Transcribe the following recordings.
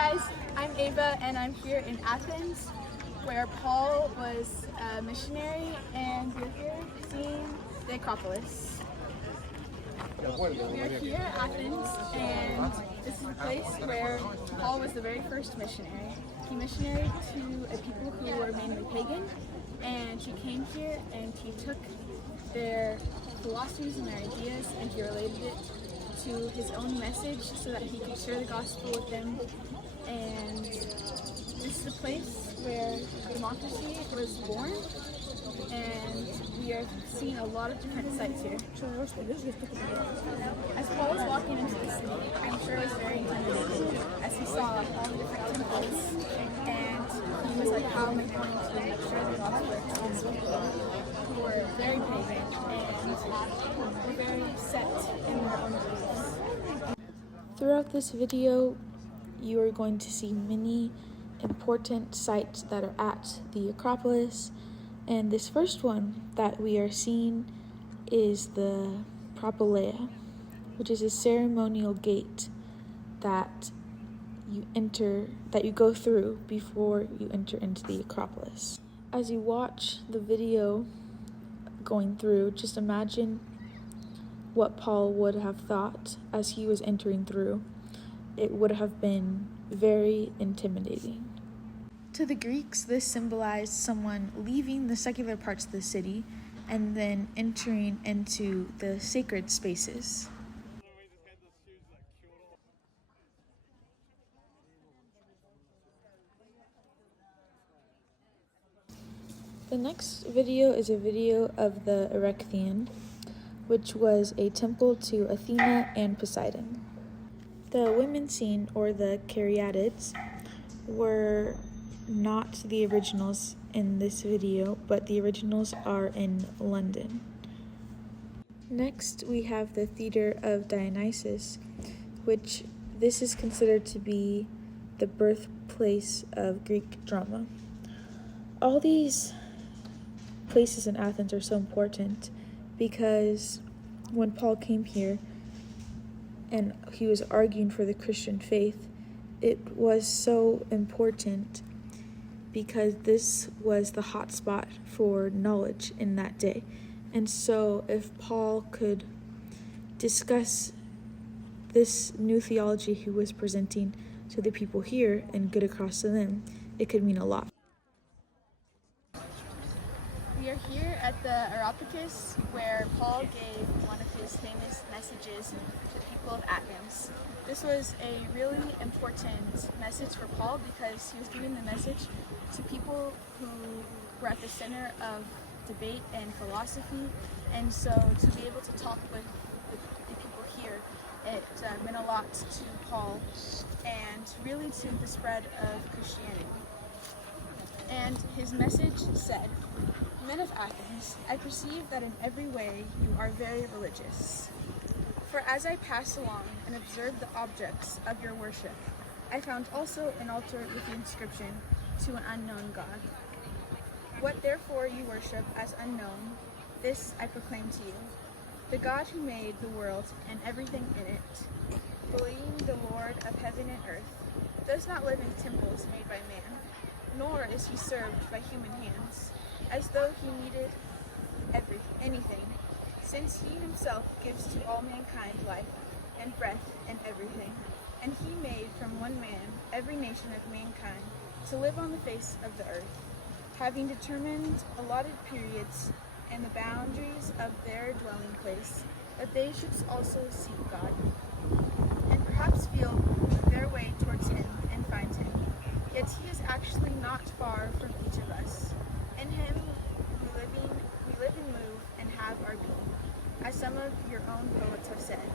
guys, I'm Ava and I'm here in Athens where Paul was a missionary and we're here seeing the Acropolis. We are here at Athens and this is the place where Paul was the very first missionary. He missionaried to a people who were mainly pagan, and he came here and he took their philosophies and their ideas and he related it to his own message so that he could share the gospel with them. And this is a place where democracy was born, and we are seeing a lot of different sites here. As Paul was walking into the city, I'm sure it was very intimidating as he saw all the different temples, and he was like, how am I going to share the gospel with these people who were very pagan and were very set in their own beliefs. Throughout this video, you are going to see many important sites that are at the Acropolis, and this first one that we are seeing is the Propylaea, which is a ceremonial gate that you go through before you enter into the Acropolis. As you watch the video going through, just imagine what Paul would have thought as he was entering through. It would have been very intimidating. To the Greeks, this symbolized someone leaving the secular parts of the city and then entering into the sacred spaces. The next video is a video of the Erechtheion, which was a temple to Athena and Poseidon. The women seen, or the caryatids, were not the originals in this video, but the originals are in London. Next, we have the Theater of Dionysus, which this is considered to be the birthplace of Greek drama. All these places in Athens are so important because when Paul came here and he was arguing for the Christian faith, it was so important because this was the hot spot for knowledge in that day. And so if Paul could discuss this new theology he was presenting to the people here and get across to them, it could mean a lot. We are here at the Areopagus, where Paul gave one of his famous messages to the people of Athens. This was a really important message for Paul because he was giving the message to people who were at the center of debate and philosophy, and so to be able to talk with the people here, it meant a lot to Paul and really to the spread of Christianity. And his message said, "Men of Athens, I perceive that in every way you are very religious. For as I passed along and observed the objects of your worship, I found also an altar with the inscription, 'To an unknown God.' What therefore you worship as unknown, this I proclaim to you. The God who made the world and everything in it, being the Lord of heaven and earth, does not live in temples made by man, nor is he served by human hands, as though he needed anything, since he himself gives to all mankind life and breath and everything. And he made from one man every nation of mankind to live on the face of the earth, having determined allotted periods and the boundaries of their dwelling place, that they should also seek God, and perhaps feel their way towards him and find him. Yet he is actually not far from each of us. In him we live and move and have our being, as some of your own poets have said,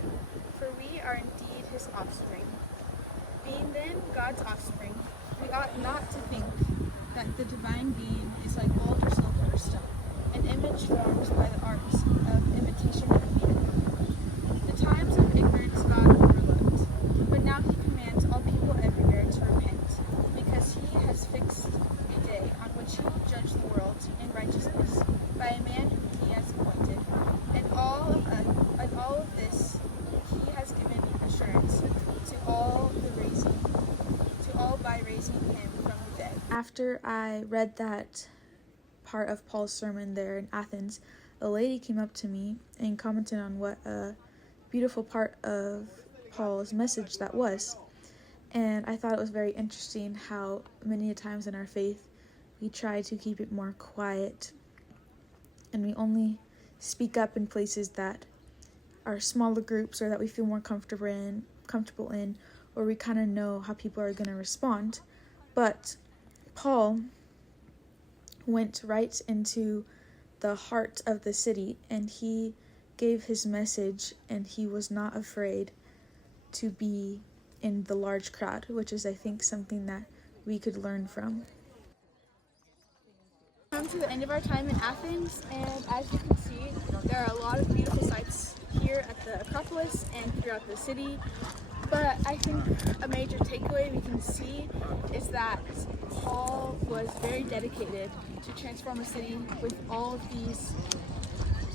for we are indeed his offspring. Being then God's offspring, we ought not to think that the divine being is like gold or silver or stone, an image formed by the art of imitation of man. The times of ignorance God overlooked, but now he commands all people everywhere to repent, because he has fixed a day on which he will judge the world in righteousness by a man whom he has appointed. And all of this he has given assurance to all the raising After I read that part of Paul's sermon there in Athens, a lady came up to me and commented on what a beautiful part of Paul's message that was. And I thought it was very interesting how many times in our faith we try to keep it more quiet, and we only speak up in places that are smaller groups or that we feel more comfortable in, or we kind of know how people are going to respond. But Paul went right into the heart of the city, and he gave his message, and he was not afraid to be in the large crowd, which is, I think, something that we could learn from. Come to the end of our time in Athens, and as you can see, there are a lot of beautiful sights here at the Acropolis and throughout the city. But I think a major takeaway we can see is that Paul was very dedicated to transform a city with all of these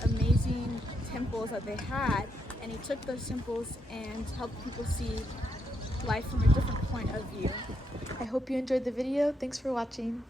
amazing temples that they had, and he took those temples and helped people see life from a different point of view. I hope you enjoyed the video. Thanks for watching.